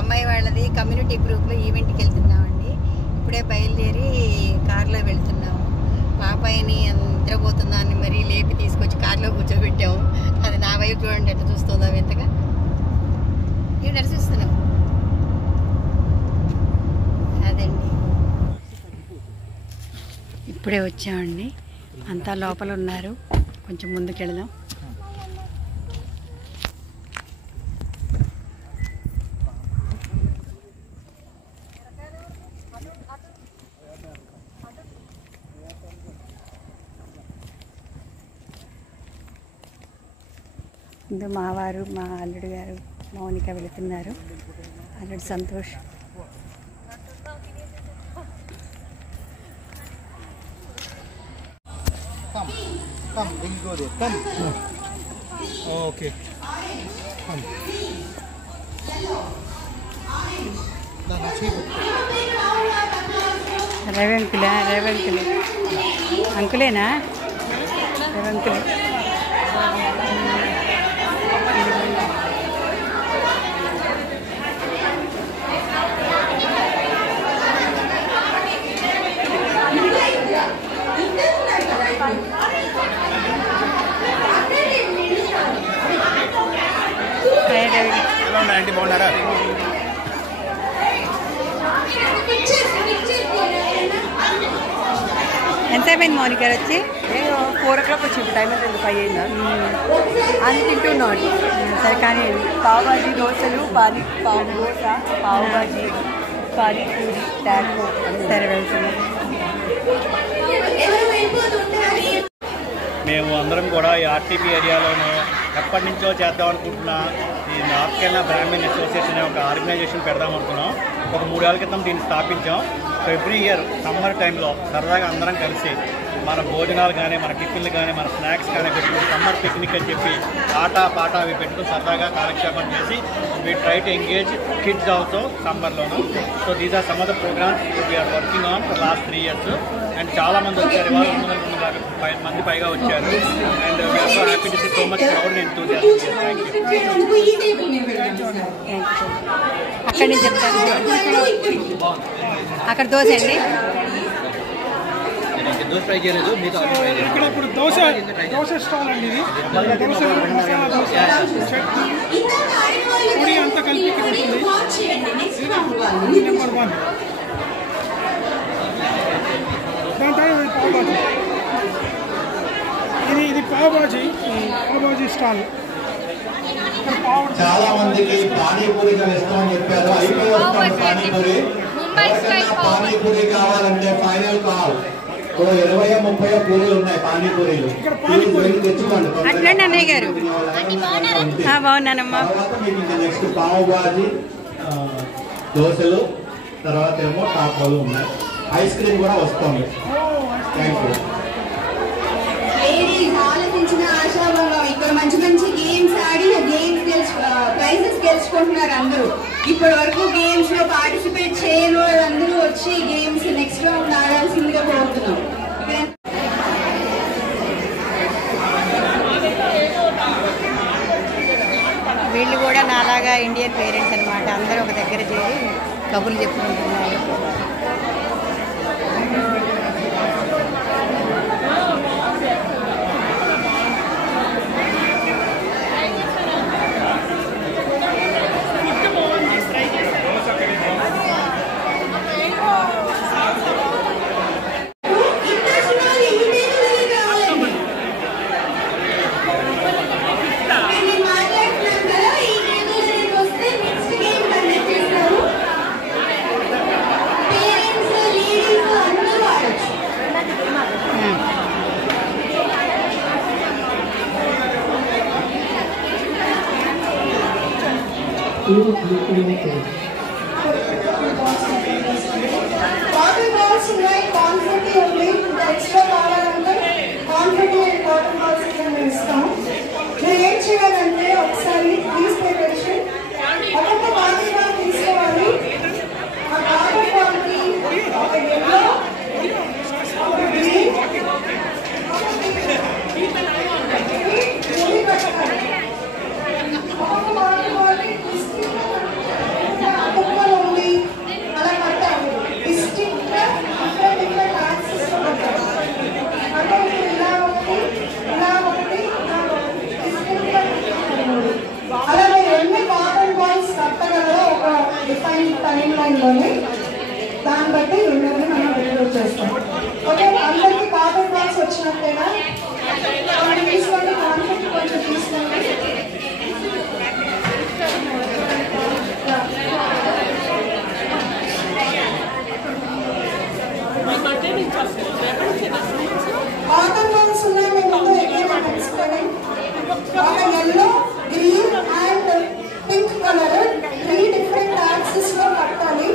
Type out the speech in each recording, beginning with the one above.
అమ్మాయి వాళ్ళది కమ్యూనిటీ గ్రూప్లో ఈవెంట్కి వెళ్తున్నామండి. ఇప్పుడే బయలుదేరి కారులో వెళ్తున్నాము. పాపాయిని నిద్రపోతుందాన్ని మరీ లేపి తీసుకొచ్చి కారులో కూర్చోబెట్టాము. అది నా వైపు చూడండి ఎట్లా చూస్తుందా వింతగా. ఇవి నడిచిస్తున్నాం. అదండి ఇప్పుడే వచ్చామండి. అంతా లోపల ఉన్నారు. కొంచెం ముందుకు వెళదాం. ముందు మా వారు, మా అల్లుడు గారు, మౌనిక వెళుతున్నారు. అల్లుడు సంతోష్. ఓకే రవి అంకులా? రవి అంకుల్ అంకులేనా? రవి అంకుల్. బాగున్నారా? ఎంతసేపు మౌనిక గారు వచ్చి? 4 o'clock వచ్చింది. టైం అయితే 5 అయిందా? అని తింటున్నాడు. సరే కానీ పావుబాజీ, దోశలు, పావు దోశ, పావుబాజీ, పానీపూరి, టాకో. సరే వెళ్తున్నాం. మేము అందరం కూడా ఈ ఆర్టీపీ ఏరియాలోనే ఎప్పటి నుంచో చేద్దాం అనుకుంటున్నా ఈ నార్త్ కేరళ బ్రాహ్మణ్ అసోసియేషన్ అనే ఒక ఆర్గనైజేషన్ పెడదాం అనుకున్నాం. ఒక 3 ఏళ్ల క్రితం దీన్ని స్థాపించాం. ఎవ్రీ ఇయర్ సమ్మర్ టైంలో సరదాగా అందరం కలిసి మన భోజనాలు కానీ, మన టిఫిన్లు కానీ, మన స్నాక్స్ కానీ పెట్టుకుని సమ్మర్ పిక్నిక్ అని చెప్పి ఆట పాట అవి పెట్టుకుని సరదాగా కాలక్షేపం చేసి we try to engage kids also సమ్మర్లోను. So these are some of the programmes we are working on for last 3 years. And చాలా మంది వచ్చారు. ఇవాళ 5 మంది పైగా వచ్చారు. And we are so happy to see so much crowd and enthusiasm. అక్కడి నుంచి చెప్తాను. అక్కడ దోశ అండి. దోశ ట్రై చేయలేదు. ఇక్కడ ఇప్పుడు దోశ స్టాల్ అండి. ఇది దోశలు, మసాలా దోశ, చట్నీ, పొడి అంతా కలిపి ఇక్కడ ఉంటుంది. నెంబర్ 1. దాని తర్వాత పావుబాజీ. ఇది పావుబాజీ స్టాల్. చాలా మందికి పానీపూరిగా ఇస్తామని చెప్పారు. అయిపోయి వస్తాం పానీపూరి. పానీపూరి కావాలంటే ఫైనల్ కాల్. 20-30 పూరీలు ఉన్నాయి పానీపూరీలు. తెచ్చుకోండి. అట్లండి అన్నయ్య గారు. బాగున్నానమ్మా. తర్వాత మీకు ఇంకా నెక్స్ట్ పావుబాజీ, దోశలు, తర్వాత ఏమో టాకోలు ఉన్నాయి. ఐస్ క్రీమ్ కూడా వస్తుంది. Thank you. ఆలోచించిన ఆశాభంగం. ఇక్కడ మంచి మంచి గేమ్స్ ఆడి ప్రైజెస్ గెలుచుకుంటున్నారు అందరూ. ఇప్పటి వరకు గేమ్స్ లో పార్టిసిపేట్ చేయని వాళ్ళందరూ వచ్చి గేమ్స్ నెక్స్ట్ రౌండ్ ఆడాల్సిందిగా కోరుతున్నాం. వీళ్ళు కూడా నాలాగా ఇండియన్ పేరెంట్స్ అనమాట. అందరూ ఒక దగ్గర చేరి కబుర్లు చెప్పుకుంటున్నారు. ఏం చేయాలంటే ఒకసారి ప్లీజ్ పే అటెన్షన్. ఒక్కొక్క బాధ్యత తీసుకోవాలి. ఆ కాటన్ బాల్కి ఒక ఎల్లో, ఒక గ్రీన్, ఒక్కొక్క బాధ్యత తీసుకుని టైం లైన్లోనే దాన్ని బట్టి విన్నర్ని మనం రిక్రూట్ చేస్తాం. ఓకే, అందరికీ కాటన్ బాక్స్ వచ్చినట్టేనా? తీసుకోండి, కాన్సెప్ట్ కొంచెం తీసుకోండి. కాటన్ బాక్స్ ఉన్నాయి మీ ముందు. ఎక్కడ తీసుకోండి. ఒక yellow, green and pink colour 3 different axis లో కట్టాలి.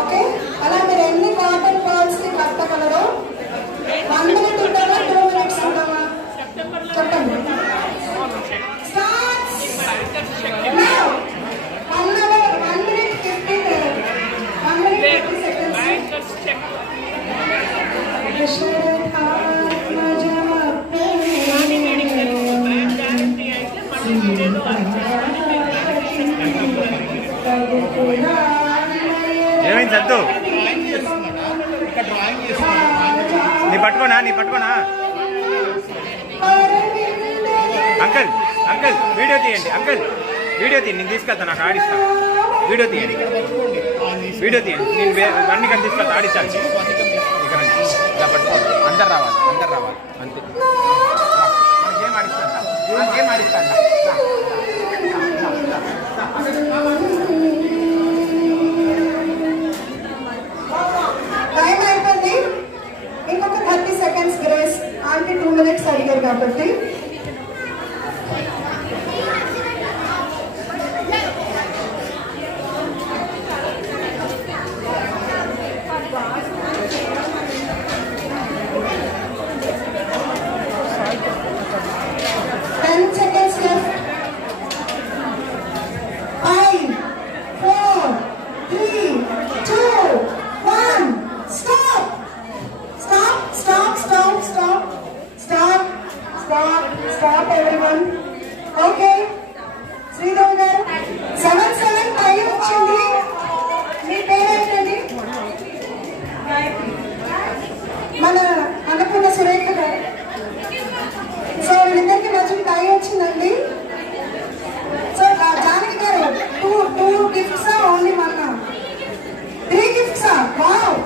ఓకే, అలా మీరు ఎన్ని కాటన్ బాల్స్ ని కట్టగలరో 1 minute ఉంటామా 2 minutes ఉంటామా చెప్పండి. ఏమైంది సద్దు? నీ పట్టుకోనా అంకుల్ వీడియో తీయండి. అంకుల్ వీడియో తీయండి, నేను తీసుకెళ్తాను. నాకు ఆడిస్తాను. వీడియో తీయండి. నేను అన్ని కానీ తీసుకెళ్తాను, ఆడిస్తాను. ఇక్కడ ఇలా పట్టుకోండి. అందరు రావాలి అంతే. గేమ్ ఆడిస్తాను. టైం అయిపోయింది. ఇంకొక 30 seconds గ్రేస్. ఆంటీ 2 minutes అడిగారు కాబట్టి Stop everyone. Okay. Sridhar garu 7 time వచ్చింది. మీ పేరేంటండి? మన అనుకున్న సురేఖ గారు. సో వీళ్ళిద్దరికి మంచి టైం వచ్చిందండి. సో జానకి గారు 2 gifts ఓన్లీ మన 3 gifts. వావ్.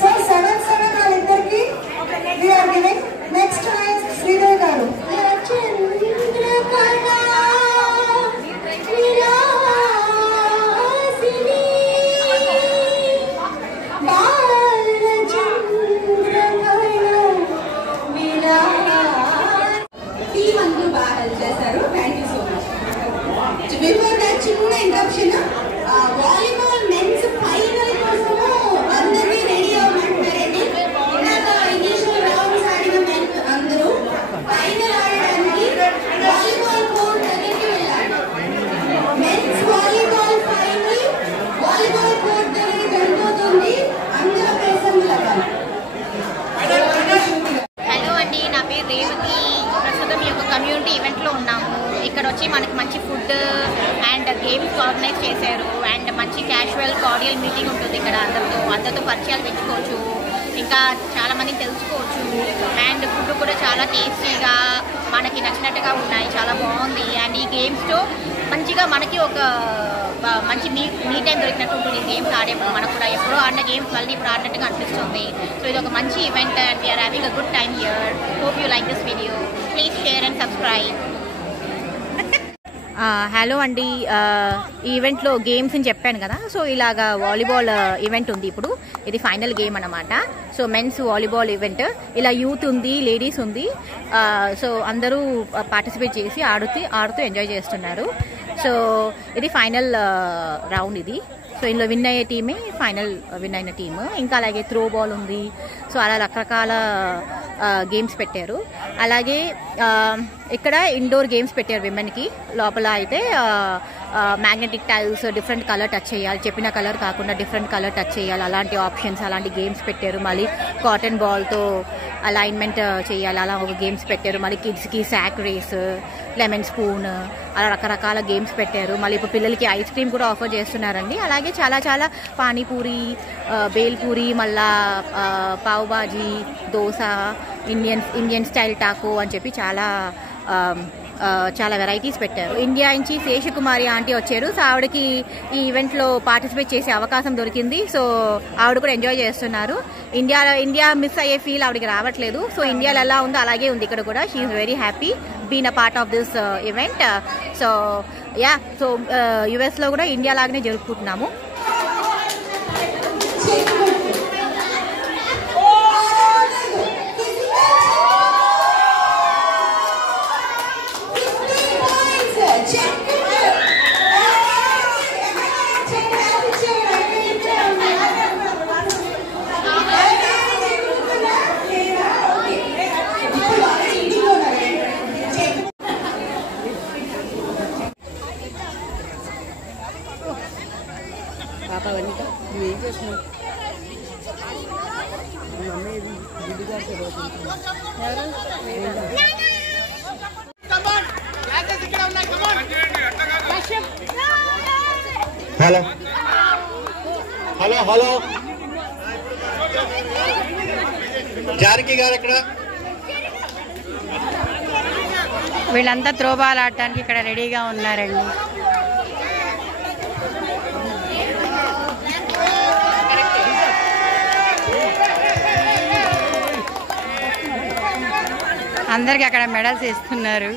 సో 7 వాళ్ళిద్దరికి we are giving. Next time Sridhar గారు. టీమ్ అందరూ బాగా హెల్ప్ చేశారు. Thank you so much. Before that చిన్న ఇంట్రడక్షన్. వాలీబాల్ మెన్స్ ఫైనల్ కోసము అందరినీ రెడీ అవ్వమంటారండి. ఇనిషియల్ రౌండ్స్ ఆడిన మెన్ అందరూ ఫైనల్ ఆడడానికి వాలీబాల్ కోర్ట్ దగ్గరికి వెళ్ళాలి. Men's volleyball final volleyball court దగ్గరికి వెళ్ళిపోతుంది. అందరూ అసెంబ్లీ అవ్వాలి. హలో అండి, నా పేరు రేవతి. ప్రస్తుతం ఈ యొక్క కమ్యూనిటీ ఈవెంట్లో ఉన్నాము. ఇక్కడ వచ్చి మనకి మంచి ఫుడ్ అండ్ గేమ్స్ ఆర్గనైజ్ చేశారు. అండ్ మంచి క్యాజువల్ కార్డియల్ మీటింగ్ ఉంటుంది. ఇక్కడ అందరితో పరిచయాలు పెంచుకోవచ్చు, ఇంకా చాలామందిని తెలుసుకోవచ్చు. అండ్ ఫుడ్ కూడా చాలా టేస్టీగా మనకి నచ్చినట్టుగా ఉన్నాయి. చాలా బాగుంది. అండ్ ఈ గేమ్స్తో మంచిగా మనకి ఒక మంచి మీ టైం దొరికినట్టు ఉంటుంది. గేమ్స్ ఆడేప్పుడు మనకు కూడా ఎప్పుడో ఆడిన గేమ్స్ మళ్ళీ ఇప్పుడు ఆడినట్టుగా అనిపిస్తుంది. సో ఇది ఒక మంచి event and we're having a good time here. Hope you like this video. Please share and subscribe. Hello అండి, ఈ ఈవెంట్లో గేమ్స్ అని చెప్పాను కదా. సో ఇలాగా వాలీబాల్ ఈవెంట్ ఉంది. ఇప్పుడు ఇది ఫైనల్ గేమ్ అన్నమాట. So men's volleyball event. ఇలా యూత్ ఉంది, లేడీస్ ఉంది. సో అందరూ పార్టిసిపేట్ చేసి ఆడుతూ ఎంజాయ్ చేస్తున్నారు. సో ఇది ఫైనల్ రౌండ్ ఇది. సో ఇందులో విన్ అయ్యే టీమే ఫైనల్ విన్ అయిన టీము. ఇంకా అలాగే త్రో బాల్ ఉంది. సో అలా రకరకాల గేమ్స్ పెట్టారు. అలాగే ఇక్కడ ఇండోర్ గేమ్స్ పెట్టారు విమెన్కి. లోపల అయితే magnetic tiles different colour touch చేయాలి, చెప్పిన కలర్ కాకుండా డిఫరెంట్ కలర్ టచ్ చేయాలి, అలాంటి ఆప్షన్స్, అలాంటి గేమ్స్ పెట్టారు. మళ్ళీ కాటన్ బాల్తో అలైన్మెంట్ చేయాలి, అలా ఒక గేమ్స్ పెట్టారు. మళ్ళీ కిడ్స్కి శాక్ రేస్, లెమన్ స్పూన్, అలా రకరకాల గేమ్స్ పెట్టారు. మళ్ళీ ఇప్పుడు పిల్లలకి ఐస్ క్రీమ్ కూడా ఆఫర్ చేస్తున్నారండి. అలాగే చాలా పానీపూరి, బేల్పూరి, మళ్ళా pav bhaji, dosa, Indian style taco అని చెప్పి చాలా చాలా వెరైటీస్ పెట్టారు. ఇండియా నుంచి శేషకుమారి ఆంటీ వచ్చారు. సో ఆవిడకి ఈ ఈవెంట్లో పార్టిసిపేట్ చేసే అవకాశం దొరికింది. సో ఆవిడ కూడా ఎంజాయ్ చేస్తున్నారు. ఇండియా మిస్ అయ్యే ఫీల్ ఆవిడకి రావట్లేదు. సో ఇండియాలో ఎలా ఉందో అలాగే ఉంది ఇక్కడ కూడా. She's very happy been a part of this event. So yeah, so యుఎస్లో కూడా ఇండియా లాగానే జరుపుకుంటున్నాము. పాప అవన్నీ నువ్వేం చేస్తున్నావు? హలో హలో హలో జానకి గారు ఎక్కడ? వీళ్ళంతా త్రోబాల్ ఆడటానికి ఇక్కడ రెడీగా ఉన్నారండి. అందరికి అక్కడ మెడల్స్ ఇస్తున్నారు.